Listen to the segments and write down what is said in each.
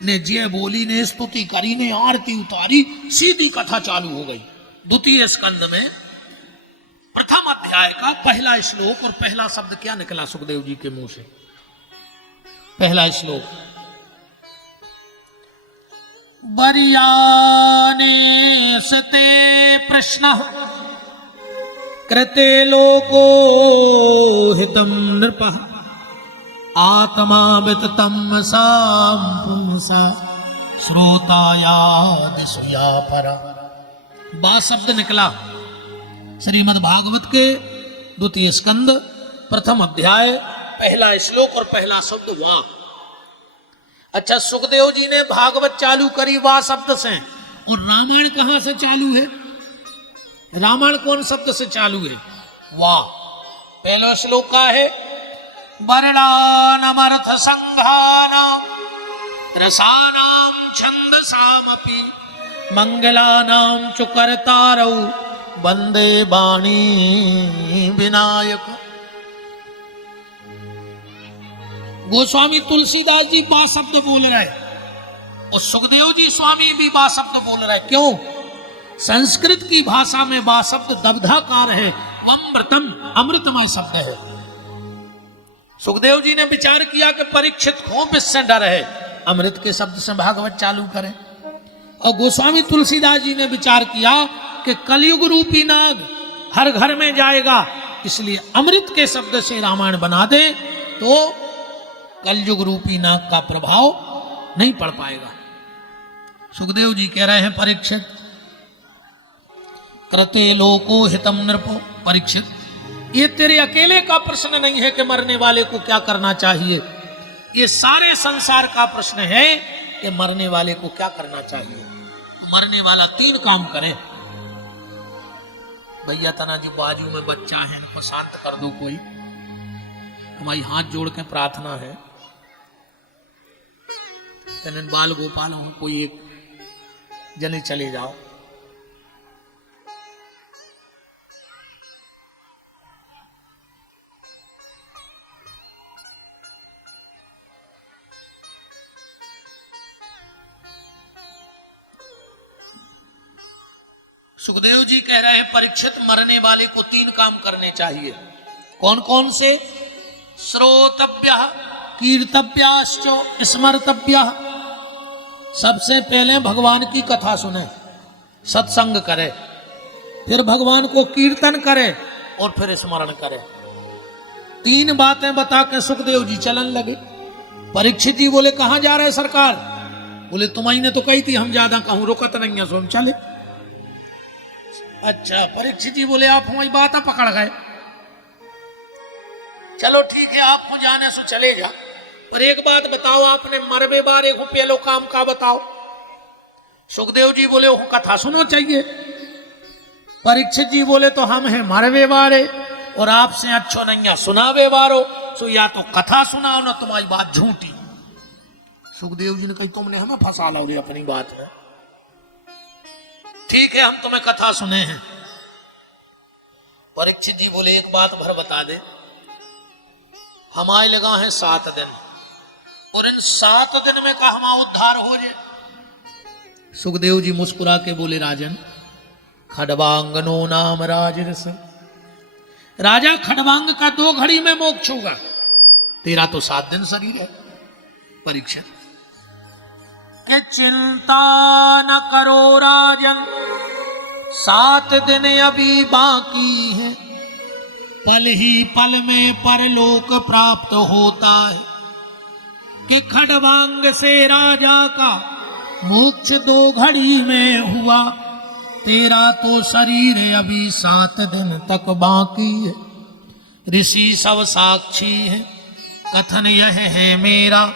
ने जय बोली ने स्तुति करी ने आरती उतारी, सीधी कथा चालू हो गई। द्वितीय स्कंद में प्रथम अध्याय का पहला श्लोक और पहला शब्द क्या निकला सुखदेव जी के मुंह से? पहला श्लोक, बरियाने सते प्रश्न कृते लोको हितम नृपः आत्मा विततम साम पुंसा श्रोताया दिशया पर। बा शब्द निकला श्रीमद् भागवत के द्वितीय स्कंद प्रथम अध्याय पहला श्लोक और पहला शब्द वाह। अच्छा, सुखदेव जी ने भागवत चालू करी वाह शब्द से, और रामायण कहां से चालू है? रामायण कौन शब्द से चालू है? वाह। पहला श्लोक का है, वर्णानमर्थ संघान रसानां छंदसामपि मंगलानां च कर्तारौ वंदे वाणी विनायक। गोस्वामी तुलसीदास जी बा शब्द बोल रहे और सुखदेव जी स्वामी भी बा शब्द बोल रहे। क्यों? संस्कृत की भाषा में बा शब्द दग्धाकार है, वमृतम अमृतमय शब्द है। सुखदेव जी ने विचार किया कि परीक्षित खोप इससे डर है, अमृत के शब्द से भागवत चालू करें। और गोस्वामी तुलसीदास जी ने विचार किया कि कलयुग रूपी नाग हर घर में जाएगा, इसलिए अमृत के शब्द से रामायण बना दे तो कलयुग रूपी नाग का प्रभाव नहीं पड़ पाएगा। सुखदेव जी कह रहे हैं, परीक्षित कृते लोको हितम नृपो, परीक्षित ये तेरे अकेले का प्रश्न नहीं है कि मरने वाले को क्या करना चाहिए, ये सारे संसार का प्रश्न है कि मरने वाले को क्या करना चाहिए। मरने वाला 3 काम करे। भैया तना जी बाजू में बच्चा है, इनको शांत कर दो कोई, हमारी हाथ जोड़ के प्रार्थना है। बाल गोपाल कोई एक जने चले जाओ। सुखदेव जी कह रहे हैं, परीक्षित मरने वाले को 3 काम करने चाहिए। कौन कौन से? श्रोतव्य, कीर्तव्याश्च, स्मर्तव्य। सबसे पहले भगवान की कथा सुने, सत्संग करे, फिर भगवान को कीर्तन करे और फिर स्मरण करे। 3 बातें बता के सुखदेव जी चलन लगे। परीक्षित जी बोले, कहां जा रहे सरकार? बोले, तुम्हारी ने तो कही थी हम ज्यादा कहूं, रुकत नहीं है, सो हम चले। अच्छा, परीक्षित जी बोले, आप हमारी बात पकड़ गए, चलो ठीक है, आपको जाने से चले जा, पर एक बात बताओ, आपने मरबे बारे हो पहलो काम का बताओ। सुखदेव जी बोले, वो कथा सुनो चाहिए। परीक्षित जी बोले, तो हम हैं मरबे बारे और आपसे अच्छो नहीं है सुनावे बारो, सो या तो कथा सुनाओ ना तुम्हारी बात झूठी। सुखदेव जी ने कही, तुमने हमें फंसा लोगे अपनी बात में। ठीक है, हम तुम्हें कथा सुने हैं। परीक्षित जी बोले, एक बात भर बता दे, हमारे लगा है 7 दिन, और इन 7 दिन में का हमारा उद्धार हो जाए। सुखदेव जी मुस्कुरा के बोले, राजन खडवांगनो नाम राजरस, राजा खडवांग का 2 घड़ी में मोक्ष होगा, तेरा तो 7 दिन शरीर है। परीक्षित के चिंता न करो राजन, 7 दिन अभी बाकी है, पल ही पल में परलोक प्राप्त होता है। कि खडवांग से राजा का मोक्ष 2 घड़ी में हुआ, तेरा तो शरीर अभी 7 दिन तक बाकी है। ऋषि सब साक्षी है, कथन यह है मेरा,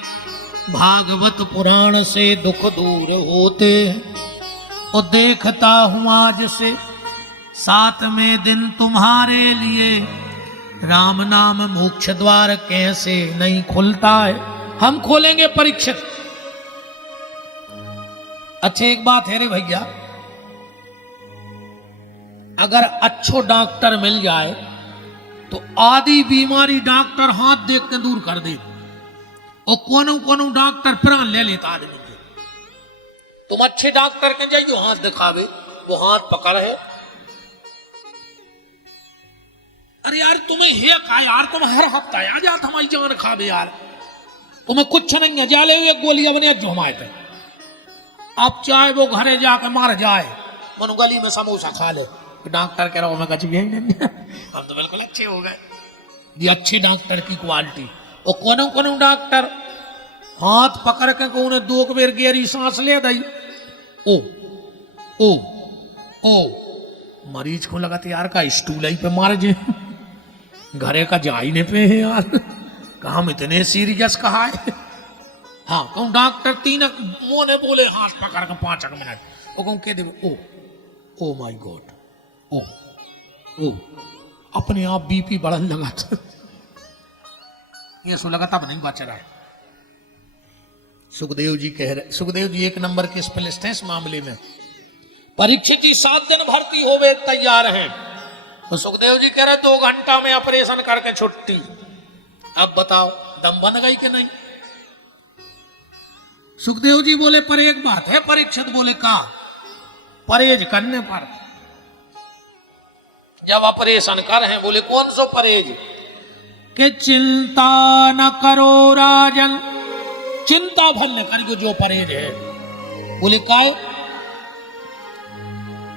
भागवत पुराण से दुख दूर होते हैं। और देखता हूं आज से 7वें दिन तुम्हारे लिए, राम नाम मोक्ष द्वार कैसे नहीं खुलता है, हम खोलेंगे परीक्षित। अच्छा, एक बात है रे भैया, अगर अच्छो डॉक्टर मिल जाए तो आधी बीमारी डॉक्टर हाथ देख के दूर कर दे, और कोनो कोनो डॉक्टर प्राण ले लेता आदमी के। तुम अच्छे डॉक्टर के जाइयो, हाथ दिखावे, वो हाथ पकड़ है। अरे यार तुम्हें है का यार, तुम हर हफ्ता आ जात हमारी जान खावे यार, तुम्हें कुछ नहीं है, जाले हुए गोलियां बने जो हमारे पे। अब चाहे वो घरे जाके मार जाए, मनु गली में समोसा खा ले, डॉक्टर कह रहा हूं मैं कच भी नहीं। हम तो बिल्कुल अच्छे हो गए। ये अच्छे डॉक्टर की क्वालिटी। और कोनो कोनो डॉक्टर हाथ पकड़ के को उन्हें 2 बेर गहरी सांस ले दई, ओ ओ ओ मरीज को लगा यार का स्टूल ही पे मार जे, घरे का जा ही नहीं पे है यार, काम इतने सीरियस कहा है। हाँ कहूँ डॉक्टर 3 मोने बोले हाथ पकड़ के 5 मिनट, वो कहूँ कह दे ओ माय गॉड, ओ अपने आप बीपी बढ़न लगा था। ये सो लगा तब नहीं बच रहा है। सुखदेव जी कह रहे, सुखदेव जी 1 नंबर के स्पेशलिस्ट हैं इस मामले में। परीक्षित जी 7 दिन भर्ती होवे तैयार हैं, तो सुखदेव जी कह रहे 2 घंटा में ऑपरेशन करके छुट्टी। अब बताओ दम बन गई कि नहीं? सुखदेव जी बोले पर एक बात है। परीक्षित बोले का? परहेज करने पर। जब ऑपरेशन कर हैं, बोले कौन सो परहेज? कि चिंता न करो राजन, चिंता भल न करियो जो परहेज है। बोले काय?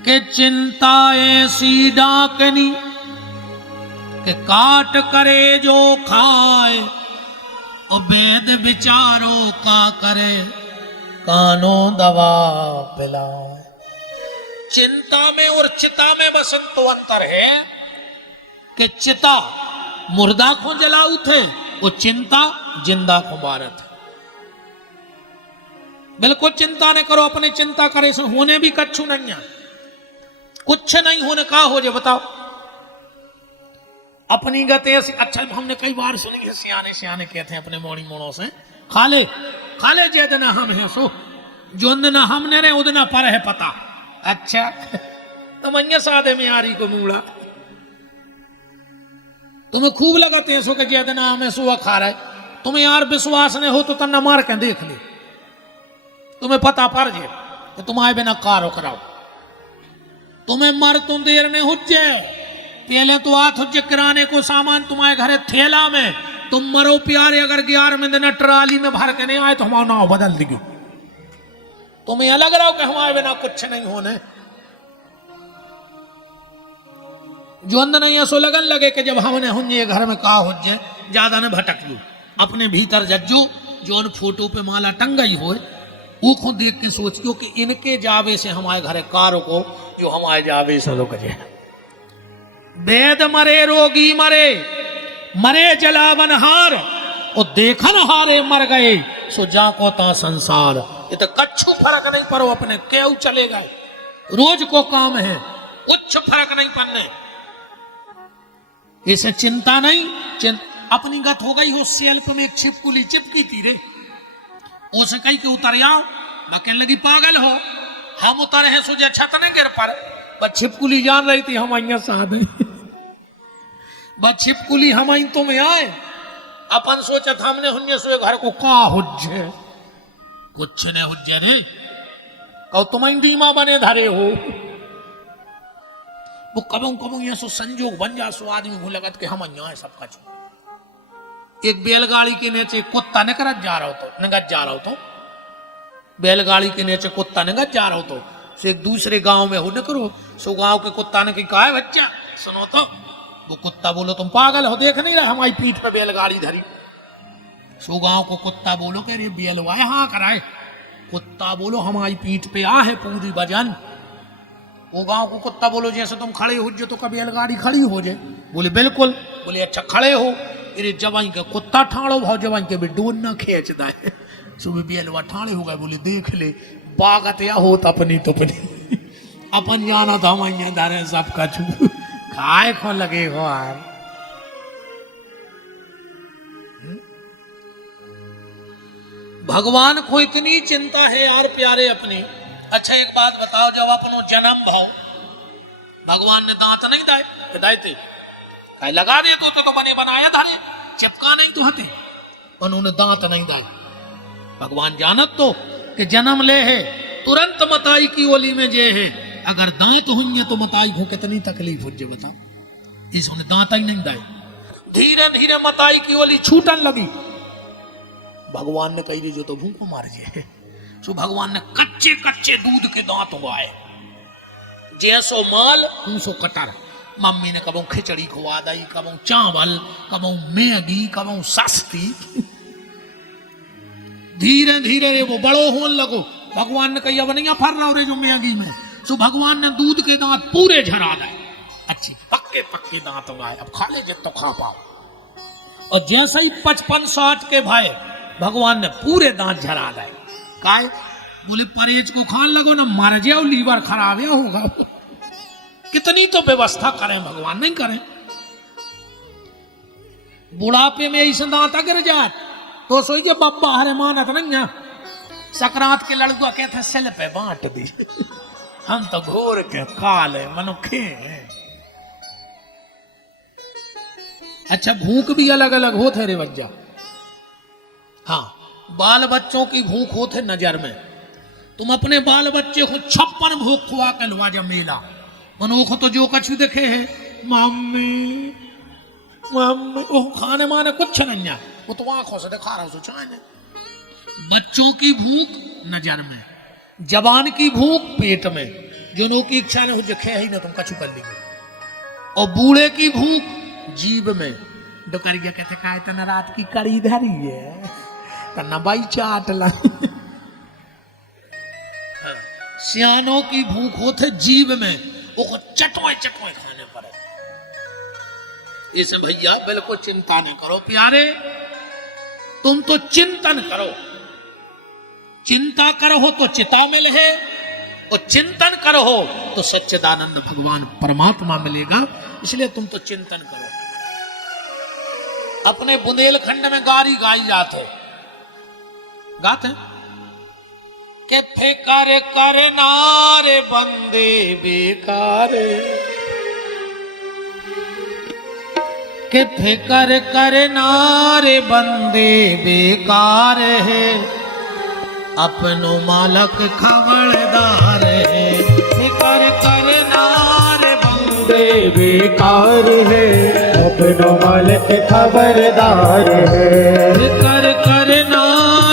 कि चिंता ऐसी डाकनी कि काट करे जो खाए, और वेद विचारो का करे कानो दवा पिलाए। चिंता में और चिता में बस तो अंतर है कि चिता मुर्दा को जलाऊ थे, वो चिंता जिंदा को मारत। बिल्कुल चिंता नहीं करो, अपने चिंता करे से होने भी कच्छू नहीं है, कुछ नहीं होने का हो जाए। बताओ अपनी गति ऐसी। अच्छा हमने कई बार सुनी है, सियाने सियाने कहते हैं अपने मोड़ी मोड़ों से, खाले खाले जेदना हम है सो जो ना हमने रे उदना पर है पता। अच्छा तो मंगे साधे में आरी को मूड़ा तुम्हें खूब लगाते हैं सो के जेदना हमें सुआ खा रहा है। तुम्हें यार विश्वास नहीं हो तो तन्ना मार के देख ले, तुम्हें पता पड़ जाए तो तुम आए बिना कारो कराओ। तुम्हें मर तुम देर नहीं हो जाए, पहले तो आत हो किराने को सामान तुम्हारे घरे थैला में, तुम मरो प्यारे अगर 11 में दिन ट्राली में भर के नहीं आए तो हमारा नाव बदल देगी। तुम्हें अलग रहो कि हमारे बिना कुछ नहीं होने। जो अंदर नहीं ऐसो लगन लगे कि जब हमने हुंजे घर में कहा हो जाए ज्यादा न भटक लू, अपने भीतर जज्जू जो उन फोटो पे माला टंगाई हो वो खुद देख के सोचियो कि इनके जावे से हमारे घरे कारो को जो हमारे जावे से लोग जे। वेद मरे रोगी मरे, मरे जलावन हार, और देखन हारे मर गए सो जाको ता संसार। ये तो कच्छू फर्क नहीं पड़ो, अपने क्यों चले गए, रोज को काम है, कुछ फर्क नहीं पड़ने। इसे चिंता नहीं, अपनी गत हो गई हो। सेल्फ में एक छिपकुली चिपकी थी रे, उसे कहीं के उतर जाओ, बकन लगी पागल हो, हम उतर है सोचे छत ने गिर पर, बस छिपकुली जान रही थी हम आई साधे, बस छिपकुली हम आई तुम्हें आए। अपन सोचा था हमने हुन्ने सो घर को का हुज्जे, कुछ ने हुज्जे रे, कहो तुम धीमा बने धरे हो। वो कबों कबों ये सो संजोग बन जा सो आदमी को लगत कि हम यहाँ सब कुछ। एक बैलगाड़ी के नीचे कुत्ता निकलत जा रहा हो तो नगत जा रहा हो तो बैलगाड़ी के नीचे कुत्ता नगत जा रहा हो तो से एक दूसरे गांव में हो न करो सो गांव के कुत्ता ने कहा है बच्चा सुनो तो, वो कुत्ता बोलो तुम पागल हो, देख नहीं रहा हमारी पीठ पे बैलगाड़ी धरी। सो गांव को कुत्ता बोलो कह रही बैलवा हाँ कराए, कुत्ता बोलो हमारी पीठ पे आ है पूरी वजन। वो गांव को कुत्ता बोलो जैसे तुम खड़े हो जो तो कभी बैलगाड़ी खड़ी हो जाए, बोले बिल्कुल, बोले अच्छा खड़े हो, अरे जवाई का कुत्ता ठाड़ो भाव जवाई के भी डोन न खींचता है। सुबह बेलवा ठाड़े हो गए, बोले देख ले बागत या होत अपनी तुपनी, अपन जाना था मैया दारे सबका छू खाए खो लगे हो यार। भगवान को इतनी चिंता है यार प्यारे अपने। अच्छा एक बात बताओ, जब अपनो जन्म भाव भगवान ने दांत नहीं दाए थे, लगा दे तो बने बनाया धारे, चिपका नहीं तो हते, उन्होंने दांत नहीं दाई। भगवान जानत तो कि जन्म ले है तुरंत मताई की ओली में जे है, अगर दांत हुई है तो मताई को कितनी तकलीफ हो जे बताओ। इसने दांत ही नहीं दाए, धीरे धीरे मताई की ओली छूटन लगी। भगवान ने कही जो तो भूख मार जे। सो भगवान ने कच्चे कच्चे दूध के दांत उगाए, जैसो माल सो कटर। मम्मी ने कबो खिचड़ी खुआ दी, कबो चावल, कबो मैगी, कबो सस्ती। धीरे धीरे वो बड़ो होने लगो। भगवान ने कही अब नहीं फर रहा रे जो मैगी में। सो भगवान ने दूध के दांत पूरे झरा गए, अच्छे पक्के पक्के दांत उगाए, अब खा ले जित तो खा पाओ। और जैसे ही 55-60 के भाई भगवान ने पूरे दांत झरा गए। काय बोले परहेज को खान लगो ना मर जाओ, लीवर खराब या होगा। कितनी तो व्यवस्था करें, भगवान नहीं करें। बुढ़ापे में ऐसा दांत गिर जाए तो सोई के बब्बा हरे मानत नहीं है। सकरात के लड़का कहते सेल पे बांट दी, हम तो घोर के काले मनुखे हैं। अच्छा भूख भी अलग अलग होते रे बच्चा। हाँ बाल बच्चों की भूख होते नजर में। तुम अपने बाल बच्चे को 56 भूख खुआ के लुआ जब मेला मनोख तो जो कछु देखे है मम्मी मम्मी, ओह खाने माने कुछ नहीं है, वो तो आंखों से दिखा रहा हूं। बच्चों की भूख नजर में, जवान की भूख पेट में, जो की इच्छा ने देखे ही ना तुम कछु कर लेंगे। और बूढ़े की भूख जीभ में। डोकरिया कहते का इतना रात की कड़ी धरी है करना बाई चाट ला। सियानों की भूख होते जीभ में, वो चटवाए चटवाए खाने पड़े। इसे भैया बिल्कुल चिंता न करो प्यारे, तुम तो चिंतन करो। चिंता करो तो चिता मिल है, और चिंतन करो तो सच्चिदानंद भगवान परमात्मा मिलेगा। इसलिए तुम तो चिंतन करो। अपने बुंदेलखंड में गारी गाई जाते गाते के फिकर करना रे बंदे बेकार, के फिकर करना रे बंदे बेकार है, अपनो मालक खबरदार है। फिकर करना रे बंदे बेकार है, अपनो मालिक खबरदार है। फिकर करना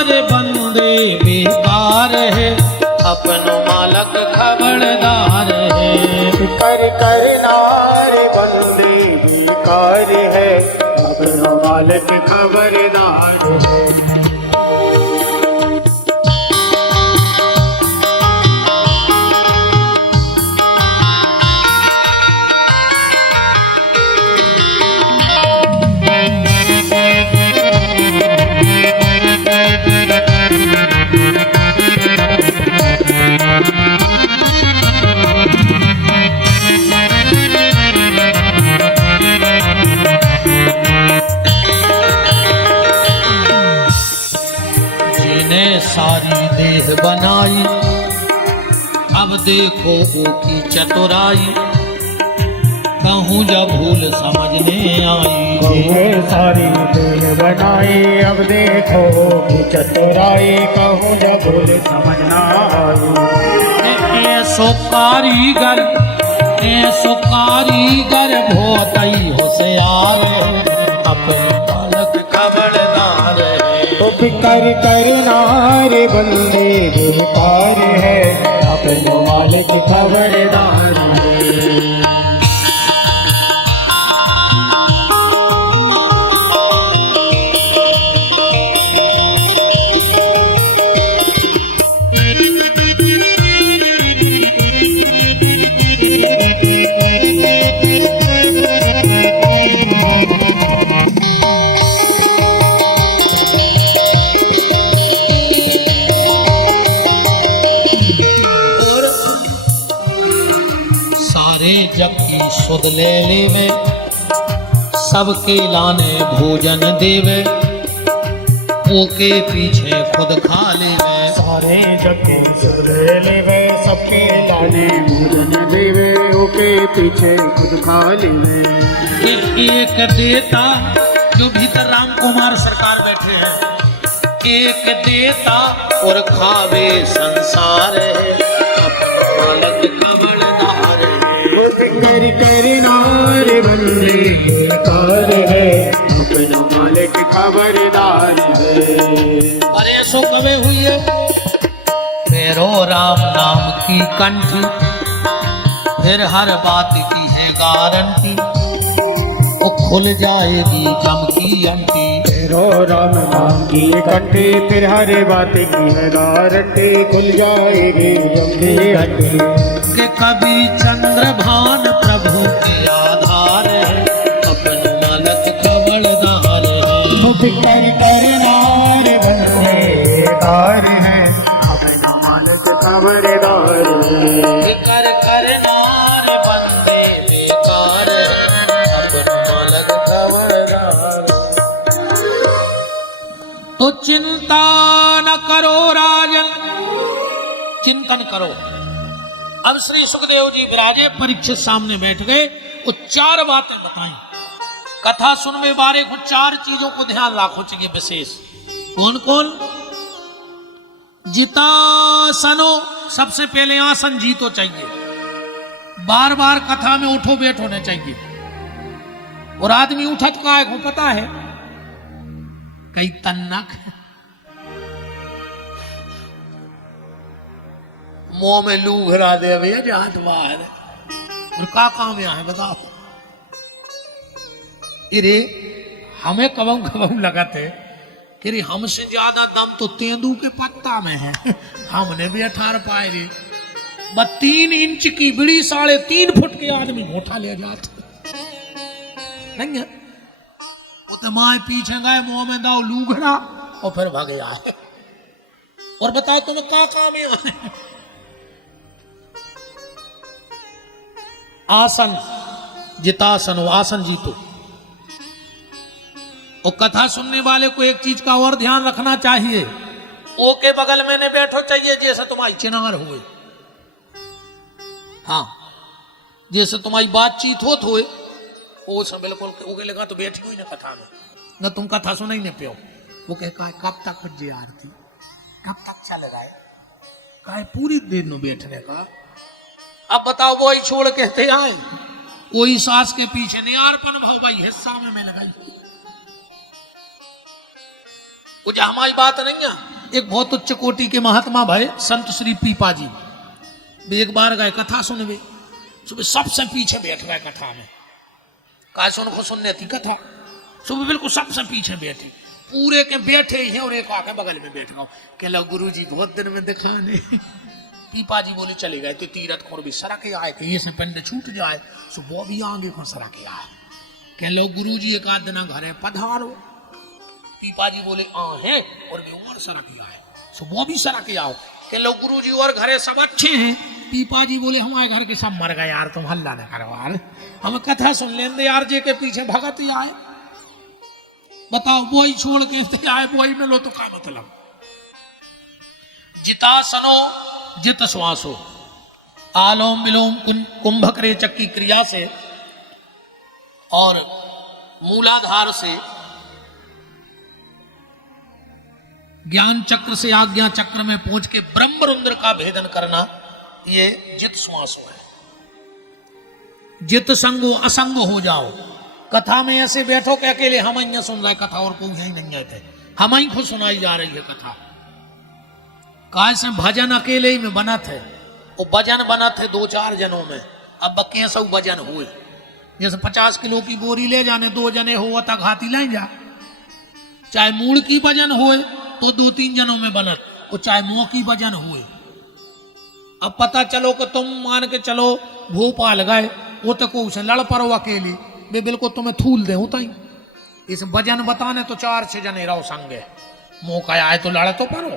रे बंदे बेकार है, अपनो मालक खबरदार है। फिकर करना रे बंदे बेकार है, अपनो मालिक खबरदार है। सारी देह बनाई, अब देखो ओ की चतुराई, कहूँ जब भूल समझने आई। सारी देह बनाई, अब देखो की चतुराई, कहूँ जब भूल समझना आई। ऐसो कारीगर बहुत ही होशियार, अपने मालक खबरदार है। तो फिकर करना रे बंदे बेकार है, अपने मालिक खबरदार है। जग की सुध लेने में, सबके लाने भोजन देवे, ओके पीछे खुद खा लेवे। सारे जग की सुध लेवे, सबके लाने भोजन देवे, ओके पीछे खुद खा लेवे। एक देता जो भीतर राम कुमार सरकार बैठे हैं, एक देता और खावे संसार है, मालक खबरदार है। कर कर नार बंदी कार है, अपना मालिक खबरदार है। अरे सो कवे हुई है मेरो राम नाम की कंठी, फिर हर बात की है गारंटी, वो खुल जाएगी जम की अंटी। रो राम नाम की कंठी, फिर हर बात की है गारंटी, खुल जाएगी जम की अंटी। कि कभी चंद्रभान प्रभु के आधार है, अपन मालक खबरदार है। मुख कर कर नार बंदे कार है, अपना मालिक खबरदार है। कि कर कर नार बंदे बेकार है, अपन मालक खबरदार है। तो चिंता न करो राजन, चिंतन करो। अब श्री सुखदेव जी विराजे, परीक्षित सामने बैठ गए, वो 4 बातें बताई। कथा सुनने बारे को 4 चीजों को ध्यान रखो चाहिए विशेष। कौन कौन? जितासनो, सबसे पहले आसन जीतो चाहिए, बार बार कथा में उठो बैठ होने चाहिए। और आदमी उठत का है पता है, कई तन्नक मुंह में लू घरा दे भैया जहां बाहर और का काम यहाँ है बताओ। इरे हमें कबम कबम लगाते कि हमसे ज्यादा दम तो तेंदू के पत्ता में है। हमने भी 18 पाए रे, 3 इंच की बिड़ी 3.5 फुट के आदमी मोटा ले जाते नहीं है। वो तो माए पीछे गए, मुंह में दाओ लू घरा और फिर भागे आए। और बताओ तुम्हें क्या काम है? आसन, जितासन, आसन जीतो। और कथा सुनने वाले को एक चीज का और ध्यान रखना चाहिए, ओ के बगल में नहीं बैठो चाहिए जैसे तुम्हारी चिनार हुए। हाँ, जैसे तुम्हारी बातचीत होत हुए वो सब बिल्कुल ओके लगा तो बैठी हुई ना कथा में, न तुम कथा सुन ही नहीं पियो। वो कहे कब तक जी आरती, कब तक चल रहा है, कहे पूरी देर नो बैठने का। अब बताओ वो ही छोड़ कहते आए, कोई सास के पीछे नहीं आरपन भाव भाई हिस्सा में मैं लगाई। कुछ हमारी बात नहीं है। एक बहुत उच्च कोटि के महात्मा भाई संत श्री पीपा जी एक बार गए कथा सुनवे, सुबह सबसे पीछे बैठ गए कथा में। कहा सुन सुनने थी कथा, सुबह बिल्कुल सबसे पीछे बैठे, पूरे के बैठे ही हैं और एक आके बगल में बैठ गए। कह लो गुरु जी बहुत दिन में दिखा नहीं। पीपा जी बोले चले गए तो तीरथ खोर भी सरा के आए, ये से पिंड छूट जाए सो वो भी आगे को सरा के आए। कह लो गुरु जी एक आध दिन घर है पधारो। पीपा जी बोले हैं और भी उमर सरा के आए सो वो भी सरा के आओ। कह लो गुरु जी और घरे सब अच्छे हैं। पीपा जी बोले हमारे घर के सब मर गए यार, तुम हल्ला न करो यार, हम कथा सुन लेंगे यार। जे के पीछे भगत ही आए, बताओ वो ही छोड़ के आए, वो ही मिलो तो क्या मतलब। जितासनो जित श्वासो, आलोम विलोम कुंभक रेचक की क्रिया से और मूलाधार से ज्ञान चक्र से आज्ञा चक्र में पहुंच के ब्रह्म रुद्र का भेदन करना, ये जित श्वासो है। जित संगो असंग हो जाओ। कथा में ऐसे बैठो कि अकेले हम ही सुन रहे कथा और कोई यही नहीं आते, हम ही खुद सुनाई जा रही है कथा। काय से भजन अकेले ही में बना थे, वो भजन बना थे 2-4 जनों में। अब बक्के सब भजन हुए, जैसे 50 किलो की बोरी ले जाने 2 जने हो तक हाथी ले जा। चाहे मूड़ की भजन हुए तो 2-3 जनों में बनत, वो चाहे मुंह की भजन हुए। अब पता चलो कि तुम मान के चलो भोपाल गए, वो तो को उसे लड़ पड़ो अकेले, वे बिल्कुल तुम्हें थूल दे होता ही। इस भजन बताने तो 4-6 जने रहो संगे, मौका आए तो लड़ तो पड़ो।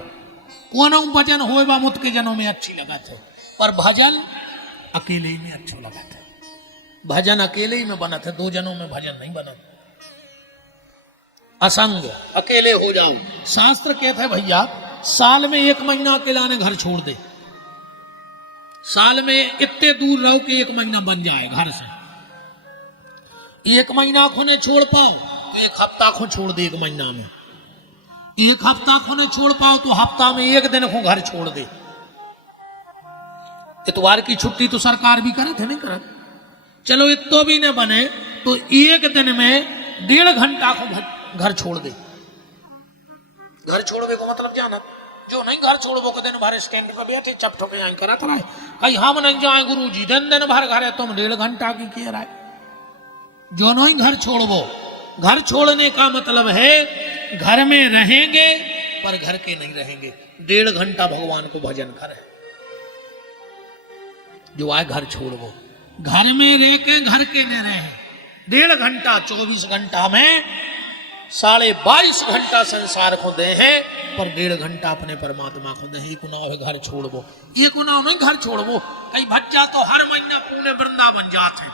कोनो भजन हुए बा मुत के जनों में अच्छी लगा थे, पर भजन अकेले ही में अच्छा लगा था। भजन अकेले ही में बना था, 2 जनों में भजन नहीं बना। असंग, अकेले हो जाओ। शास्त्र कहते हैं भैया साल में 1 महीना अकेला ने घर छोड़ दे। साल में इतने दूर रहो कि 1 महीना बन जाए घर से। 1 महीना खुने छोड़ पाओ, तो एक हफ्ता को छोड़ दे, एक महीना में एक हफ्ता को नहीं छोड़ पाओ तो हफ्ता में एक दिन को घर छोड़ दे। इतवार की छुट्टी तो सरकार भी करे थे, नहीं करे, चलो इतो भी न बने तो एक दिन में 1.5 घंटा को घर छोड़ दे। घर छोड़वे को मतलब जाना, जो नहीं घर छोड़बो के दिन भर स्टैंड पे बैठे चप ठोके जाए करा था कहीं हम नहीं जाए गुरु जी, दिन दिन भर घर है, तुम 1.5 घंटा की कह रहा है। जो नहीं घर छोड़बो, घर छोड़ने का मतलब है घर में रहेंगे पर घर के नहीं रहेंगे। 1.5 घंटा भगवान को भजन करे, जो आए घर छोड़बो, घर में रह के घर के न रहे। 1.5 घंटा 24 घंटा में 22.5 घंटा संसार को दे है, पर 1.5 घंटा अपने परमात्मा को दे। एक नाव है घर छोड़बो, एक नाव नहीं घर छोड़बो। कई बच्चा तो हर महीना पुणे वृंदावन जाते हैं,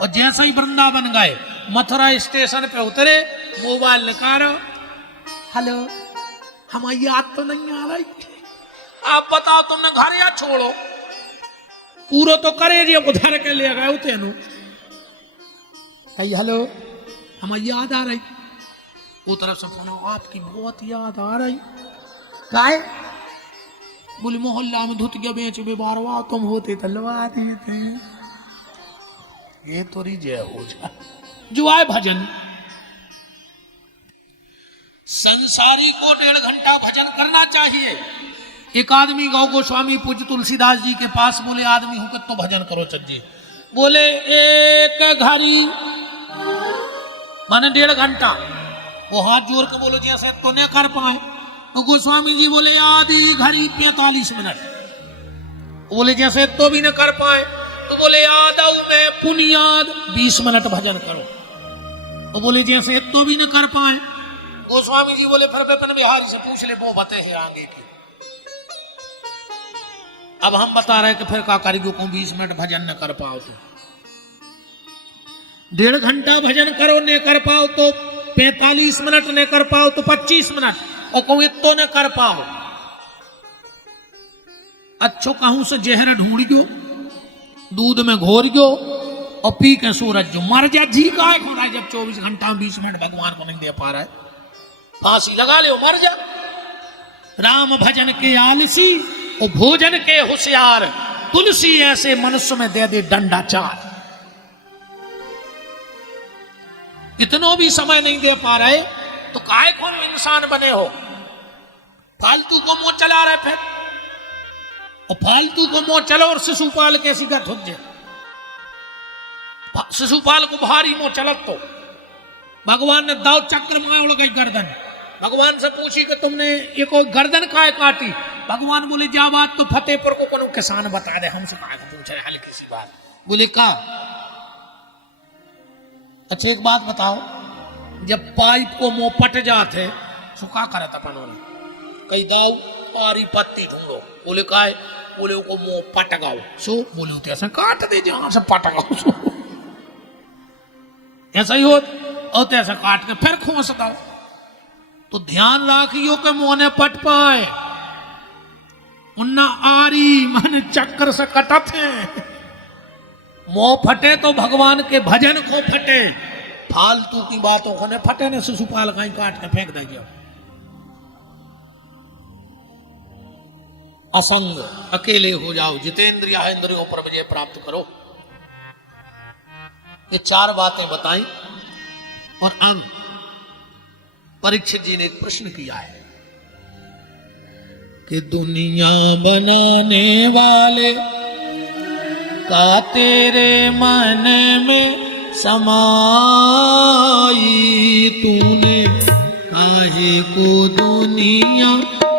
और जैसे ही वृंदावन गए मथुरा स्टेशन पे उतरे, मोबाइल निकालो, हेलो हमारी याद तो नहीं आ रही, आप बताओ तुमने घर या छोड़ो। पूरा तो करे जी उधर के ले गए तेनू, कही हेलो हमारी याद आ रही, वो तरफ से फोन आपकी बहुत याद आ रही, काय बोले मोहल्ला में धुत गया बेच बेबारवा, तुम होते तलवा देते। ये तो जय हो जा, जो आए भजन। संसारी को 1.5 घंटा भजन करना चाहिए। एक आदमी गौ गोस्वामी पूज्य तुलसीदास जी के पास बोले, आदमी हूं तो भजन करो चज्जी। बोले एक घड़ी माने 1.5 घंटा। वो हाथ जोड़ के बोलो जैसे तो नहीं कर पाए, तो गोस्वामी जी बोले आधी घड़ी 45 मिनट। बोले जैसे तो भी न कर पाए, तो बोले आदऊ में पुनियाद 20 मिनट भजन करो। तो बोले जैसे तो भी न कर पाए, गोस्वामी जी बोले फिर विपिन बिहारी से पूछ ले, वो बते हैं आगे की। अब हम बता रहे कि फिर का करेगी को 20 मिनट भजन न कर पाओ तो 1.5 घंटा भजन करो, न कर पाओ तो 45 मिनट, न कर पाओ तो 25 मिनट, और कहूँ इतो न कर पाओ अच्छो कहूं से जहर ढूंढ गयो, दूध में घोर गयो और पी के सूरज जो मर जा। जी का है खुदा, जब 24 घंटा 20 मिनट भगवान को नहीं दे पा रहा है, फांसी लगा ले मर जा। राम भजन के आलसी और भोजन के होशियार, तुलसी ऐसे मनुष्य में दे दे डंडा चार। इतनो भी समय नहीं दे पा रहे तो काहे को इंसान बने हो, फालतू को मुंह चला रहे फिर, और फालतू को मुंह चलो और शिशुपाल के सीधा धुक जाए। शिशुपाल को भारी मुंह चलत तो भगवान ने दाव चक्र में उड़ गई गर्दन। भगवान से पूछी कि तुमने ये कोई गर्दन काहे काटी, भगवान बोले जा बात तो फतेहपुर को कोनो किसान बता दे, हमसे काहे पूछ रहे हल्की सी बात। बोले का अच्छा एक बात बताओ, जब पाइप को मुंह पट जाते तो क्या करे तपनों ने, कई दाव पारी पत्ती ढूंढो। बोले काय, बोले को मुंह पट गाओ। सो बोले उते ऐसा काट दे जहां से पट गाओ, सो ऐसा ही हो और ऐसा काट के फिर खोस दो। तो ध्यान राखियो के मुंह ने पट पाए, उन्ना आरी मन चक्कर से कटत है। मुंह फटे तो भगवान के भजन को फटे, फालतू की बातों को न फटे न। शिशुपाल कहीं काट के फेंक देंगे। असंग अकेले हो जाओ, जितेंद्रिय इंद्रियों पर विजय प्राप्त करो। ये 4 बातें बताई। और अंग परीक्षित जी ने एक प्रश्न किया है कि दुनिया बनाने वाले का तेरे मन में समाई, तूने काहे को दुनिया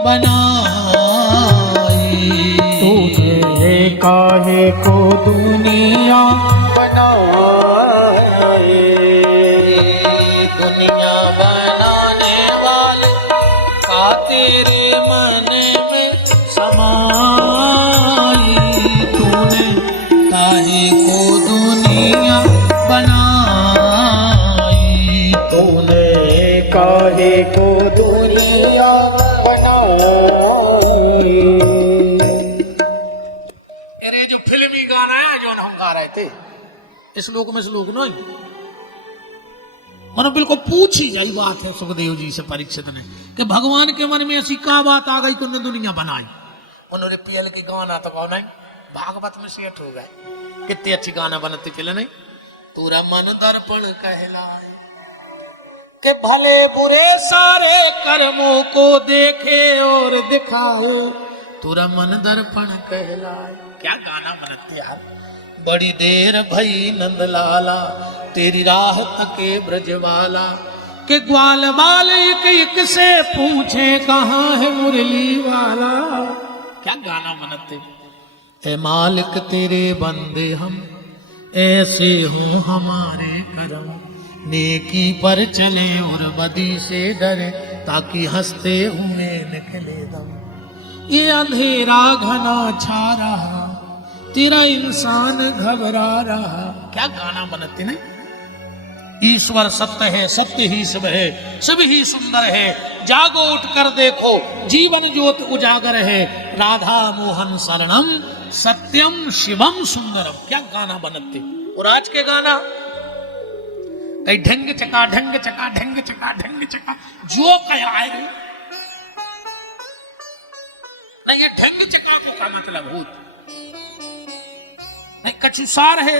बनाई, तूने काहे को दुनिया बनाई। दुनिया बनाने वाले का तेरे मन में समाई, तूने काहे को दुनिया बनाई, तूने काहे को दुनिया बनाई। अरे जो फिल्मी गाना है जो हम गा रहे थे, इस लोक में श्लोक नहीं, मैंने बिल्कुल पूछी जाई बात है सुखदेव जी से परीक्षित ने कि भगवान के मन में ऐसी क्या बात आ गई कि उन्होंने दुनिया बनाई। उन्होंने पियल की गाना तो कहो नहीं, भागवत में सेठ हो गए, कितनी अच्छी गाना बनती पिल नहीं। तुरा मन दर्पण कहलाए कि भले बुरे सारे कर्मों को देखे और दिखाओ, तुरा मन दर्पण कहलाए। क्या गाना बनते यार। बड़ी देर भई नंदलाला तेरी राह तके ब्रजवाला, के ग्वाल बाल एक एक से पूछे कहाँ है मुरली वाला। क्या गाना बनते। ए मालिक तेरे बंदे हम, ऐसे हो हमारे करम, नेकी पर चले और बदी से डरे, ताकि हंसते हुए निकले दम। ये अंधेरा घना छा रहा, तेरा इंसान घबरा रहा। क्या गाना बनते नहीं। ईश्वर सत्य है, सत्य ही सब है, सब ही सुंदर है, जागो उठ कर देखो जीवन ज्योत उजागर है, राधा मोहन शरणम सत्यम शिवम सुंदरम। क्या गाना बनते। और आज के गाना कहीं ढंग चका ढंग चका ढंग चका ढंग चका, जो कया आए नहीं। ये ढंग चका को का मतलब भूत नहीं, कछु सार है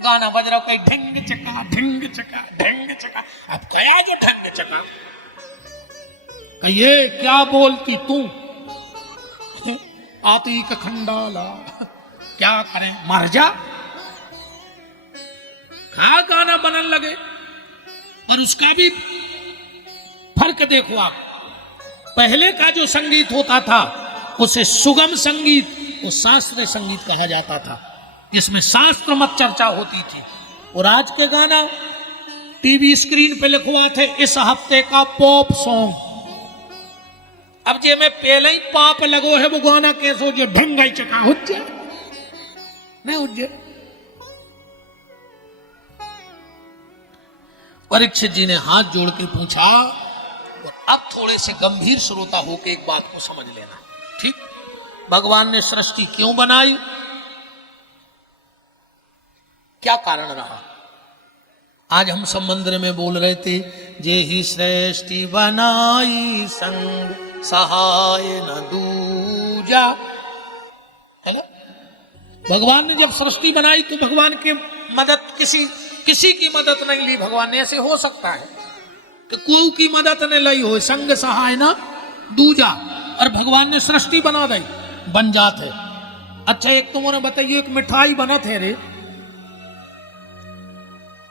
गाना बज रहा कहीं ढंग चका ढंग चका ढंग चका। अब गया जो ढंग चका, ये क्या बोलती तू आती का खंडाला, क्या करें मर जा। हाँ गाना बनने लगे। और उसका भी फर्क देखो आप, पहले का जो संगीत होता था उसे सुगम संगीत, वो शास्त्रीय संगीत कहा जाता था, जिसमें शास्त्र मत चर्चा होती थी। और आज के गाना टीवी स्क्रीन पे लिखवा थे इस हफ्ते का पॉप सॉन्ग। अब जे में पहले ही पाप लगो है वो गाना कैसे हो जो ढंगाई चका हो जाए नहीं हो जाए। परीक्षित जी ने हाथ जोड़ के पूछा, और अब थोड़े से गंभीर श्रोता होकर एक बात को समझ लेना, ठीक। भगवान ने सृष्टि क्यों बनाई, क्या कारण रहा। आज हम सब मंदिर में बोल रहे थे, जे ही सृष्टि बनाई संग सहाय न दूजा, है ना। भगवान ने जब सृष्टि बनाई तो भगवान की मदद किसी की मदद नहीं ली भगवान ने। ऐसे हो सकता है कि कोई की मदद ने ली हो, संग सहाय न दूजा, और भगवान ने सृष्टि बना दी, बन जाते। अच्छा एक तुमने बताइए, एक मिठाई बना थे रे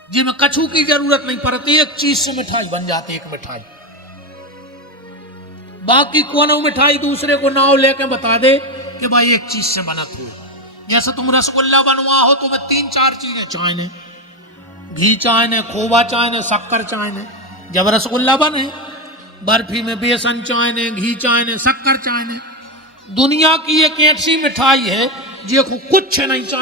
जी में कछु की जरूरत नहीं पड़ती, एक चीज से मिठाई बन जाती, एक मिठाई। बाकी कोनो मिठाई दूसरे को नाव लेके बता दे कि भाई एक चीज से बनत हो। जैसे तुम रसगुल्ला बनवा हो तो मैं 3-4 चीजें चाहिए, घी चाहिए, खोवा चाहिए, शक्कर चाहिए। जब रसगुल्ला बने, बर्फी में बेसन चाहिए, घी चाहिए, शक्कर चाहिए। दुनिया की एक ऐसी मिठाई है जो कुछ नहीं चाहिए।